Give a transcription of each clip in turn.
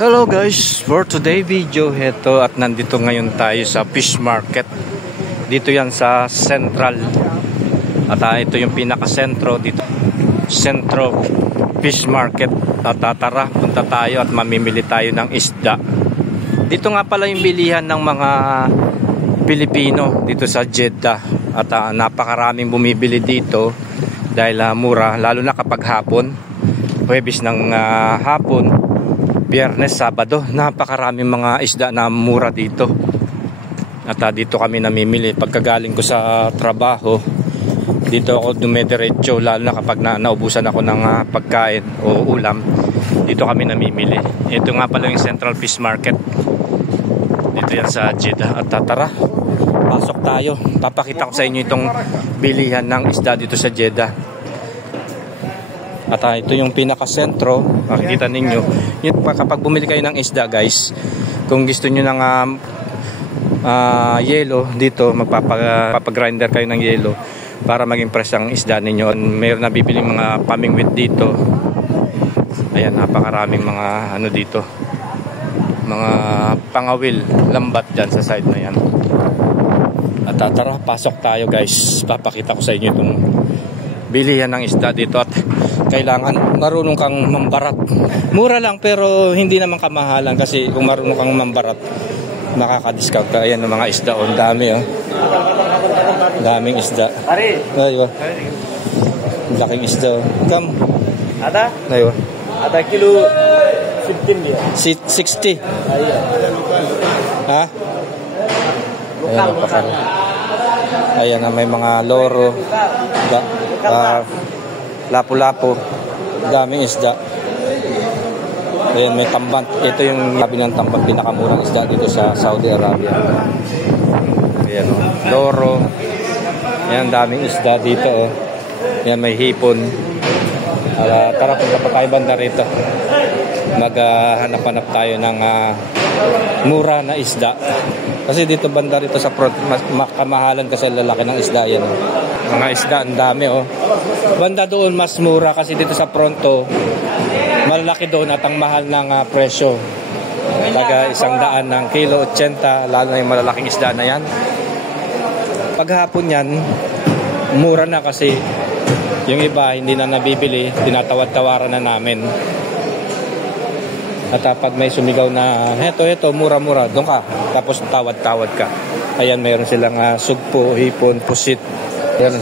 Hello guys, for today video heto at nandito ngayon tayo sa fish market. Dito yan sa Central. At ito yung pinaka-sentro dito. Centro Fish Market. At tara, punta tayo at mamimili tayo ng isda. Dito nga pala yung bilihan ng mga Pilipino dito sa Jeddah. At napakaraming bumibili dito dahil mura, lalo na kapag hapon. Huwebes ng hapon, Biyernes, Sabado, napakaraming mga isda na mura dito. At dito kami namimili. Pagkagaling ko sa trabaho, dito ako dumediretso, lalo na kapag naubusan ako ng pagkain o ulam. Dito kami namimili. Ito nga pala yung Central Fish Market. Dito yan sa Jeddah. At tara, pasok tayo. Papakita ko sa inyo itong bilihan ng isda dito sa Jeddah. At ito yung pinaka-sentro. Makikita ninyo. Yun, kapag bumili kayo ng isda guys, kung gusto nyo ng yelo dito, magpapagrinder kayo ng yelo para maging fresh ang isda ninyo. Mayroon na bibili mga pamingwit dito. Ayan, napakaraming mga dito, mga pangawil, lambat dyan sa side na yan. At tara, pasok tayo guys. Papakita ko sa inyo itong bilihan ng isda dito. At kailangan marunong kang mambarat. Mura lang pero hindi naman kamahalan, kasi kung marunong kang mambarat, makaka-discount ka. Ayan ang mga isda. Ang dami daming isda. Aywa. Laking isda. Kam. Ada? Aywa. Ada kilo 15 dia. 60. Ha? Ayan, ayan na, may mga loro, lapu-lapu, daming isda. Ayan, may tamban. Ito yung labi ng tamban, pinakamurang isda dito sa Saudi Arabia. Ayan, loro. Ayan, daming isda dito. Ayan, may hipon. Tara, punta pa tayo banda rito. Maghanap-hanap tayo ng mura na isda. Kasi dito banda rito sa front, kamahalan kasi lalaki ng isda yan. Mga isda, ang dami Banda doon mas mura kasi dito sa Pronto, malalaki doon at ang mahal ng presyo. Taga 100 ng kilo, 80, lalo na yung malalaking isda na yan. Paghapon yan, mura na kasi yung iba hindi na nabibili, tinatawad-tawaran na namin. At pag may sumigaw na heto, mura-mura, doon ka. Tapos tawad-tawad ka. Ayan, mayroon silang sugpo, hipon, pusit. Ayan.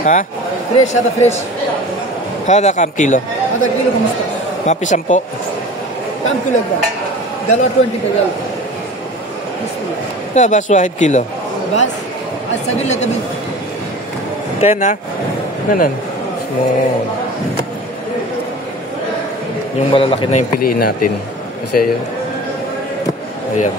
Ha? Fresh, ada fresh. Kada kam kilo? Ada kilo kamusta? Mapi 10. Kam kilo ba? Dalawa 20 ka. Ka bas wahid kilo? Bas? Sagil lang kami. 10 Nanan? Small. Yung malalaki na yung piliin natin. Kasi yun. Ayan.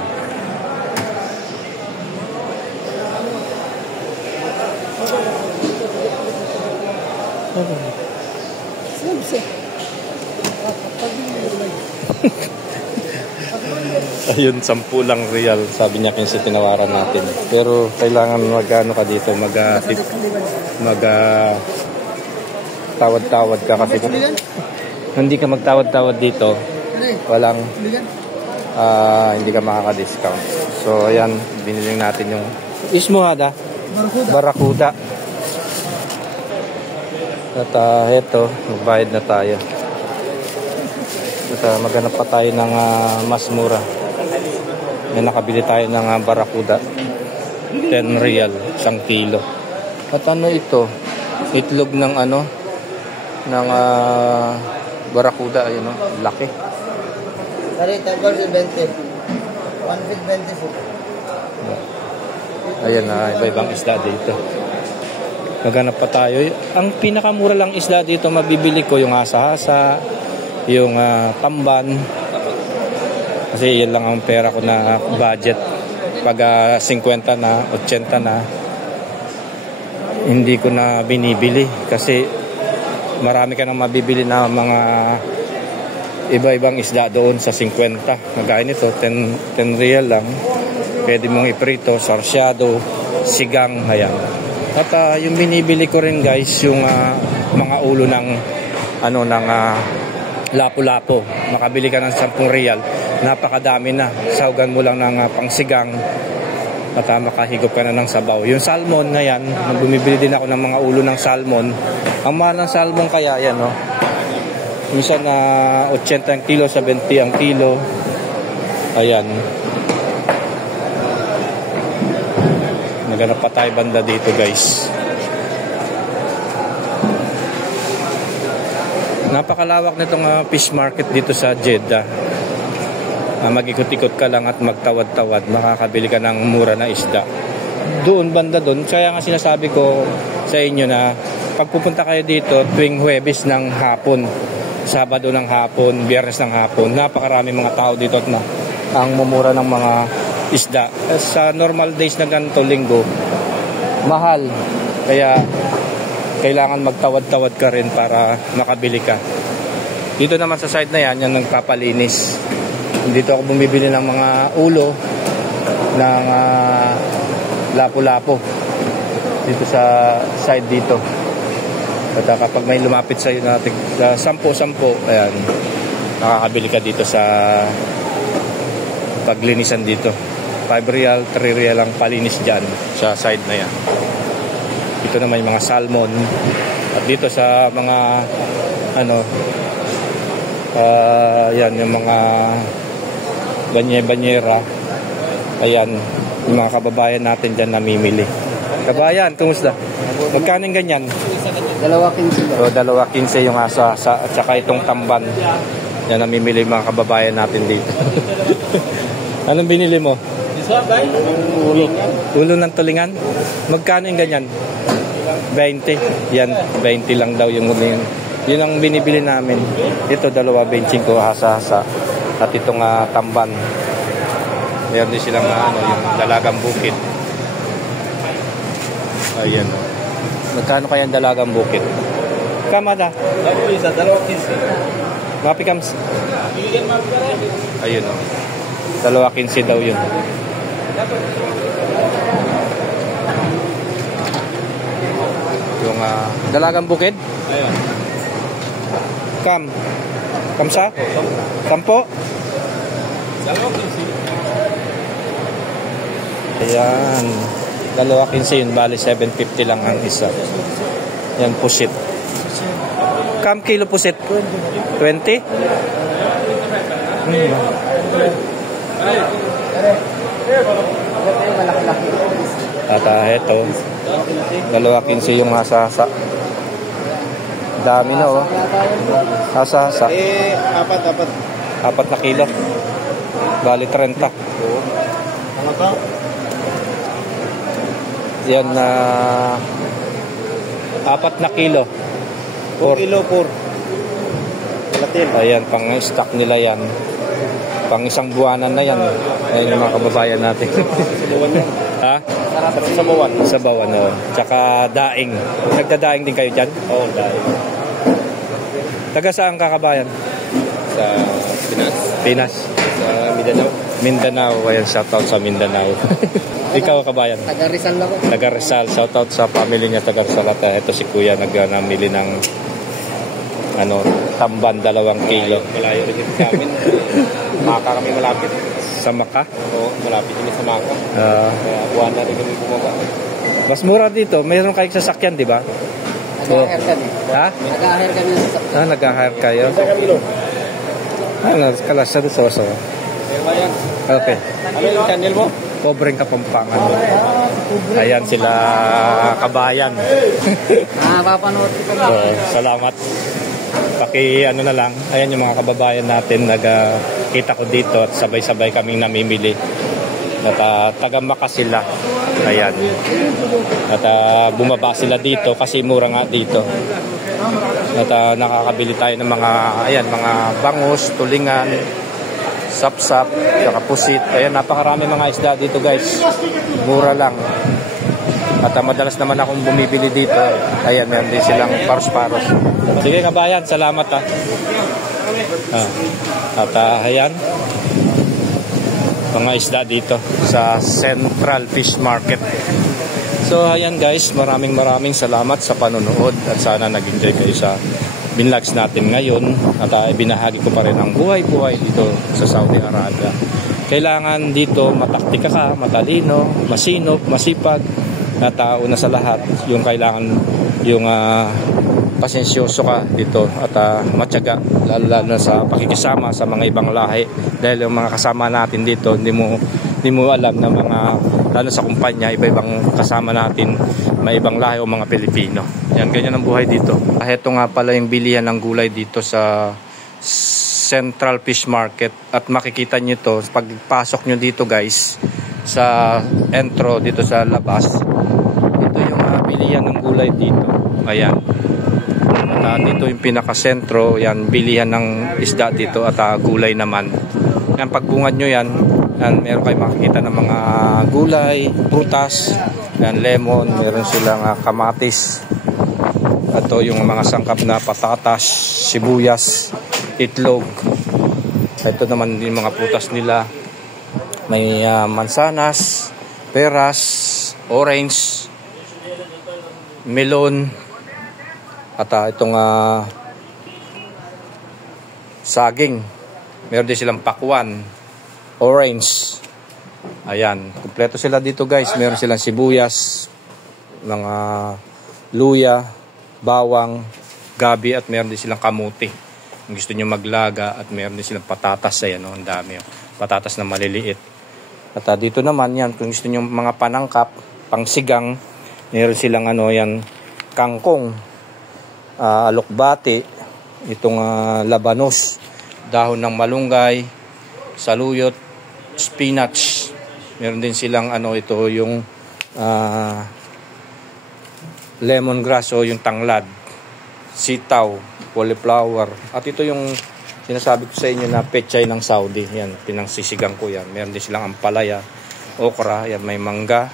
Ayun, 10 lang real. Sabi niya 15 tinawaran natin. Pero kailangan magano ka dito, tawad-tawad ka kasi hindi ka magtawad-tawad dito, walang hindi ka makaka-discount. So ayan, binili natin yung ismohada, barakuda. At eto, magbayad na tayo. At maghanap pa tayo ng mas mura. May nakabili tayo ng barakuda, 10 real, 1 kilo. At ito, itlog ng ng barakuda, ayun laki. Sorry, tagol 20. 120. Ayan iba-ibang isda dito. Maghanap pa tayo. Ang pinakamura lang isda dito mabibili ko yung asa-asa, yung tamban. Kasi yan lang ang pera ko na budget. Pag 50 na, 80 na, hindi ko na binibili kasi marami ka nang mabibili na mga iba-ibang isda doon sa 50. Magkaya nito, 10 real lang. Pwede mong iprito, sarsyado, sigang, ayan. At yung binibili ko rin guys, yung mga ulo ng lapu-lapo. Makabili ka ng 10 real. Napakadami na. Sahugan mo lang ng pangsigang at makahigop ka na ng sabaw. Yung salmon na yan, bumibili din ako ng mga ulo ng salmon. Ang mahal ng salmon kaya yan, no? Minsan na 80 ang kilo, 70 ang kilo. Ayan. Naganap pa tayo banda dito, guys. Napakalawak nitong fish market dito sa Jeddah. Mag-ikot-ikot ka lang at magtawad-tawad, makakabili ka ng mura na isda. Doon, banda doon. Kaya nga sinasabi ko sa inyo na pagpupunta kayo dito tuwing Huwebes ng hapon, Sabado ng hapon, Biyernes ng hapon, napakarami mga tao dito at ang mumura ng mga isda. Sa normal days na ganito, linggo, mahal. Kaya kailangan magtawad-tawad ka rin para makabili ka. Dito naman sa side na yan, yung nagpapalinis. Dito ako bumibili ng mga ulo ng lapu-lapo dito sa side dito. At kapag may lumapit sa iyo na 10-10, ayan, nakakabili ka dito sa paglinisan dito. 5 real, 3 real ang palinis dyan sa side na yan. Dito naman yung mga salmon. At dito sa mga yan yung mga banyera. Ayan, yung mga kababayan natin dyan namimili. Kabayan, kumusta? Magkano yung ganyan? 2.15. So, 2.15 yung asa at saka itong tamban. Yan namimili mga kababayan natin dito. Anong binili mo? Ulo ng tulingan? Magkano yung ganyan? 20. Yan, 20 lang daw yung ulo yun. Yun ang binibili namin. Ito 2.25 hasa-hasa. At itong tamban. Meron din silang yung dalagang bukid. Ayan. Magkano kaya ang dalagang bukid? Kamada? 2.15. Mapi kams? Ayun o. 2.15 daw yun. Yung dalagang bukid? Ayun. Kamsa? 10? Ayan. 2.15 yun. Bali 7.50 lang ang isa. Yan, pusit. Kilo pusit? 20? At eto 2.15 yung hasa-hasa. Dami na oh. Hasa-hasa. 4 na kilo. Bali 30. Ano to? Yan na 4 na kilo. 4 kilo, 4. Latin. Ayan, pang stock nila yan. Pang isang buwanan na yan. Ayan yung mga kababayan natin. Ha? Sa bawan. Sa bawan, oh. Tsaka daing. Nagdadaing din kayo dyan? Oo, daing. Taga saan kakabayan? Sa Pinas. Pinas. Sa Mindanao. Mindanao. Ayan, shoutout sa Mindanao. Ikaw kabayan? Taga Rizal ako. Taga Rizal. Shoutout sa family niya taga Rizal. At ito si Kuya namili ng tamban 2 kilo. Malayo rin sa amin. Maka kami malapit. Sa Maka? Oo, malapit kami sa Maka. Kaya buwan na rin kami bumaba. Mas mura dito. Mayroon kayong sasakyan, di ba? Nag-hire kami. Ha? Nag-hire kami sa Nag-hire kayo? Sa Camilo. Kalas sa Soso. Kaya ba yan? Okay. Ano yung channel mo? Pobreng Kapampangan. Ayan sila kabayan. papanood ko So, salamat. Na lang. Ayan yung mga kababayan natin. Nagkita ko dito at sabay-sabay kaming namimili. At taga Maka sila. Ayan. At bumaba sila dito kasi mura nga dito. At nakakabili tayo ng mga bangus, tulingan, sapsap, saka pusit. Ayan, napakarami mga isda dito guys. Mura lang. At madalas naman akong bumibili dito. Ayan, meron din silang paros-paros. Sige kabayan, salamat ha. At ayan, mga isda dito sa Central Fish Market. So ayan guys, maraming salamat sa panonood at sana nag-enjoy kayo sa binlogs natin ngayon at binahagi ko pa rin ang buhay-buhay dito sa Saudi Arabia. Kailangan dito mataktika ka, matalino, masinop, masipag, at una sa lahat yung kailangan yung pasensyoso ka dito at matyaga, lalo na sa pakikisama sa mga ibang lahi, dahil yung mga kasama natin dito hindi mo alam na mga, lalo sa kumpanya, iba-ibang kasama natin, may ibang lahi o mga Pilipino. Yan, ganyan ang buhay dito. Ito nga pala yung bilihan ng gulay dito sa Central Fish Market, at makikita nyo to pagpasok nyo dito guys sa entro dito sa labas. Ito yung bilihan ng gulay dito. Ayan, at dito yung pinakasentro. Yan, bilihan ng isda dito at gulay naman. Yan, pagbungad nyo yan, meron kayo makikita ng mga gulay, prutas, yan, lemon, meron silang kamatis. Ito yung mga sangkap na patatas, sibuyas, itlog. Ito naman yung mga prutas nila. May mansanas, peras, orange, melon, at itong saging. Meron din silang pakwan, orange. Ayan, kumpleto sila dito guys. Meron silang sibuyas, mga luya, bawang, gabi, at meron din silang kamuti kung gusto nyo maglaga, at meron din silang patatas. Ayan, ang dami, patatas na maliliit. At dito naman yan, kung gusto nyo mga panangkap, pangsigang, meron silang yan, kangkong, alokbati, itong labanos, dahon ng malunggay, saluyot, spinach. Meron din silang ito yung lemongrass o yung tanglad, sitaw, cauliflower. At ito yung sinasabi ko sa inyo na pechay ng Saudi. Yan, pinangsisigang ko yan. Meron din silang ampalaya, okra, yan, may mangga.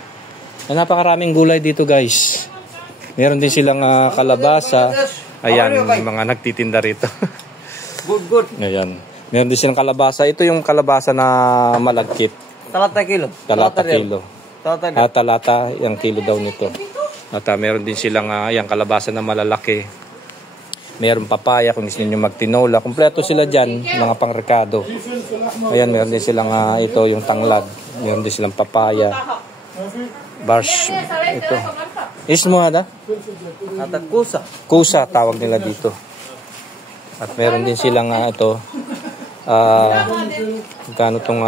Napakaraming gulay dito guys. Meron din silang kalabasa. Ayan, may mga nagtitinda rito. Good. Ayan. Meron din silang kalabasa. Ito yung kalabasa na malagkit. Talata kilo. Talata, yung kilo daw nito. At meron din silang yung kalabasa na malalaki. Meron papaya kung gusto niyo magtinola. Kumpleto sila dyan, mga pangrekado. Ayan, meron din silang ito yung tanglad. Meron din silang papaya. Barsh, ito. Ismo ada? Kusa tawag nila dito. At meron din silang ito. Gano tong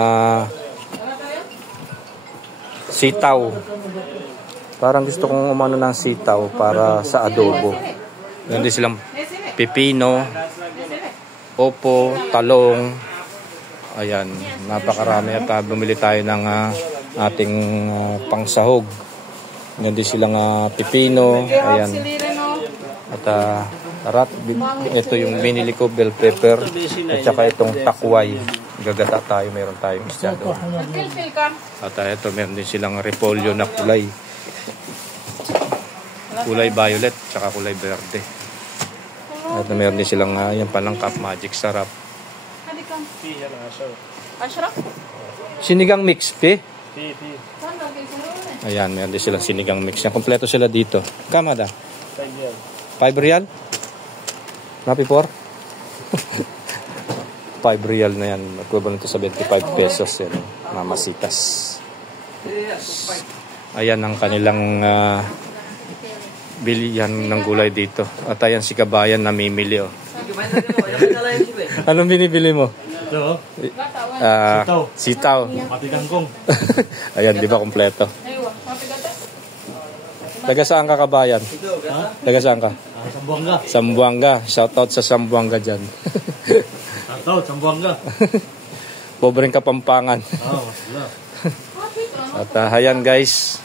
sitaw. Parang gusto kong umano ng sitaw para sa adobo. Meron din silang pipino, opo, talong. Ayan, napakarami. At bumili tayo ng ating pangsahog. Meron din silang pipino. Ayan. At ito yung binili ko, bell pepper. At saka itong takway. Gagata tayo, meron tayong isda doon. At ito, meron din silang repolyo na kulay violet, tsaka kulay verde. At meron din silang yung panangkap, magic sarap. Sinigang mix, Ayan, meron din silang sinigang mix. Kompleto sila dito. Kamada? 5 real? Napi 4? 5 real na yan. Equivalent to 75 pesos. Yan, mamasitas. Ayan ang kanilang bilihan ng gulay dito. At ayan si kabayan namimili. Anong binibili mo? Sitaw. Ayan, di ba kompleto? Taga saan ka, kabayan? Taga saan ka? Sambuanga. Shoutout sa Sambuanga dyan. Shoutout, Sambuanga. Pobreng Kapampangan. At ayan guys.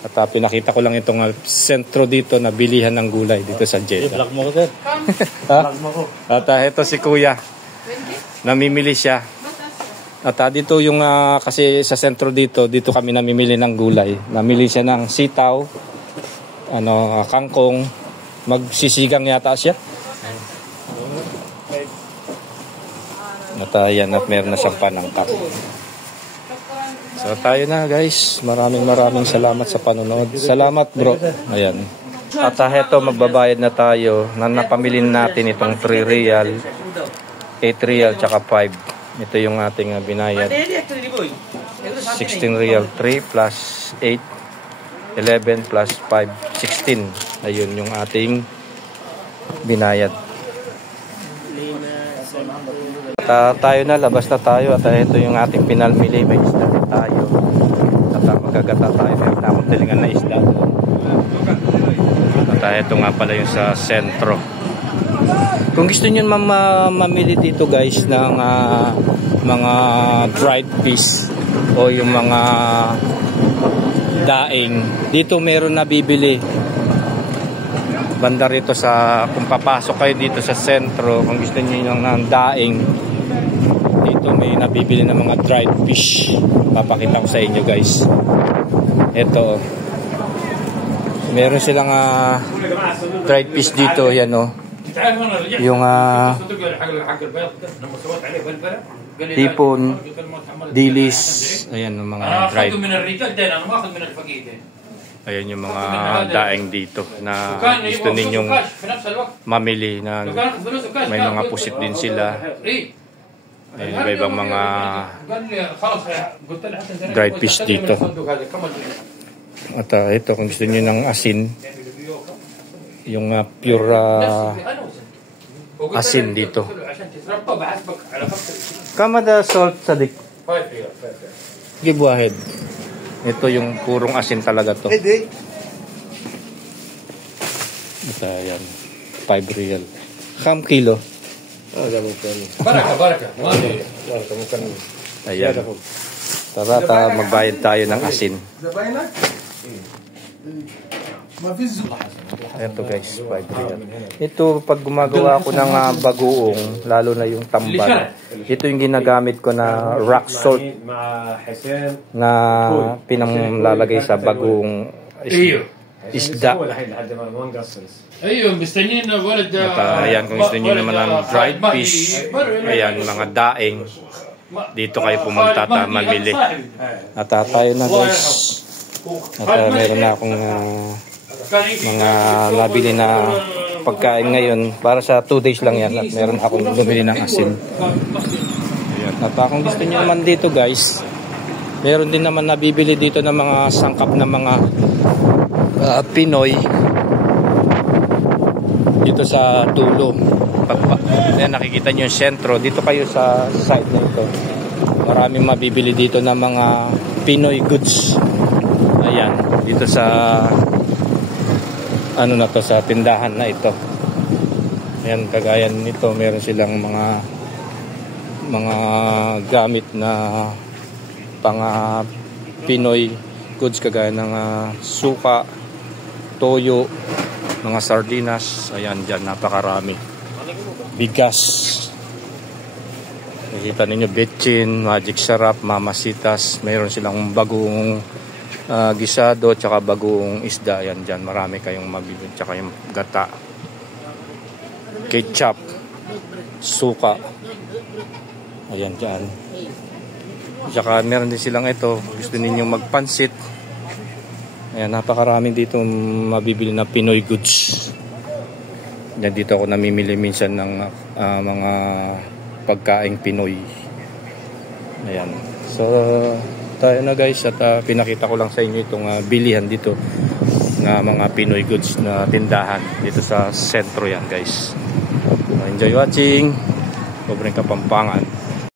At pinakita ko lang itong sentro dito na bilihan ng gulay dito sa Jeddah. Vlog mo ko, sir. Vlog mo ko. At ito si Kuya. Namimili siya. At dito yung kasi sa sentro dito kami namimili ng gulay. Namili siya ng sitaw, kangkong, magsisigang yata siya. At ayan, at meron na siyang panangkap. So tayo na guys. Maraming salamat sa panonood. Salamat bro. Ayan. At heto, magbabayad na tayo. Napamilin natin itong 3 real, 8 real, tsaka 5. Ito yung ating binayad. 16 real, 3 plus 8, 11 plus 5, 16. Ayun yung ating binayad. At tayo na, labas na tayo. At ito yung ating pinalmili. May isda na tayo. At magagata tayo. May akong tilingan na isda. At ito nga pala yung sa sentro. Kung gusto nyo mamili dito guys ng mga dried fish o yung mga daing, dito meron na bibili. Banda rito sa, kung papasok kayo dito sa sentro, kung gusto nyo ng daing, dito may nabibili ng mga dried fish. Papakita ko sa inyo guys. Ito, meron silang dried fish dito, yan o. Yung tipon, dilis, ayan yung mga dried. Ayan yung mga daing dito na gusto ninyong mamili na may mga pusit din sila. Ayan, iba-ibang mga dried fish dito. At ito, kung gusto niyo ng asin, yung pure asin dito. Kamada salt sadik. Give ahead. Ito yung purong asin talaga to. Ito yan. 5 real. Kam kilo. Baraka. Ayan. Tara, magbayad tayo ng asin. Ito guys, 5 real. Ito, pag gumagawa ko ng bagoong, lalo na yung tambal, ito yung ginagamit ko na rock salt na pinanglalagay sa bagoong isda. At ayan, kung gusto nyo naman ng dried fish, ayan, mga daing, dito kayo pumunta at mamili. At tayo na guys. At meron na akong mga nabili na pagkain ngayon. Para sa 2 days lang yan. At meron akong bumili ng asin. At kung gusto nyo naman dito guys, meron din naman nabibili dito ng mga sangkap na mga Pinoy dito sa Tulo. Ayan, nakikita nyo yung sentro. Dito kayo sa side na ito. Maraming mabibili dito ng mga Pinoy goods. Ayan, dito sa ano na to, sa tindahan na ito. Ayan, kagaya nito, meron silang mga gamit na pang Pinoy goods, kagaya ng suka, toyo, mga sardinas. Ayan, dyan, napakarami. Bigas. Nakita ninyo, betchin, magic sarap, mamasitas. Mayroon silang bagong gisado, tsaka bagong isda. Ayan, dyan, marami kayong mabibili. Tsaka yung gata, ketchup, suka. Ayan, dyan. Tsaka meron din silang ito, gusto ninyong magpansit. Ayan, napakaraming dito mabibili na Pinoy goods. Yan, dito ako namimili minsan ng mga pagkaing Pinoy. Ayan. So, tayo na guys, at pinakita ko lang sa inyo itong bilihan dito na mga Pinoy goods na tindahan dito sa sentro yan guys. Enjoy watching. Pobreng Kapampangan.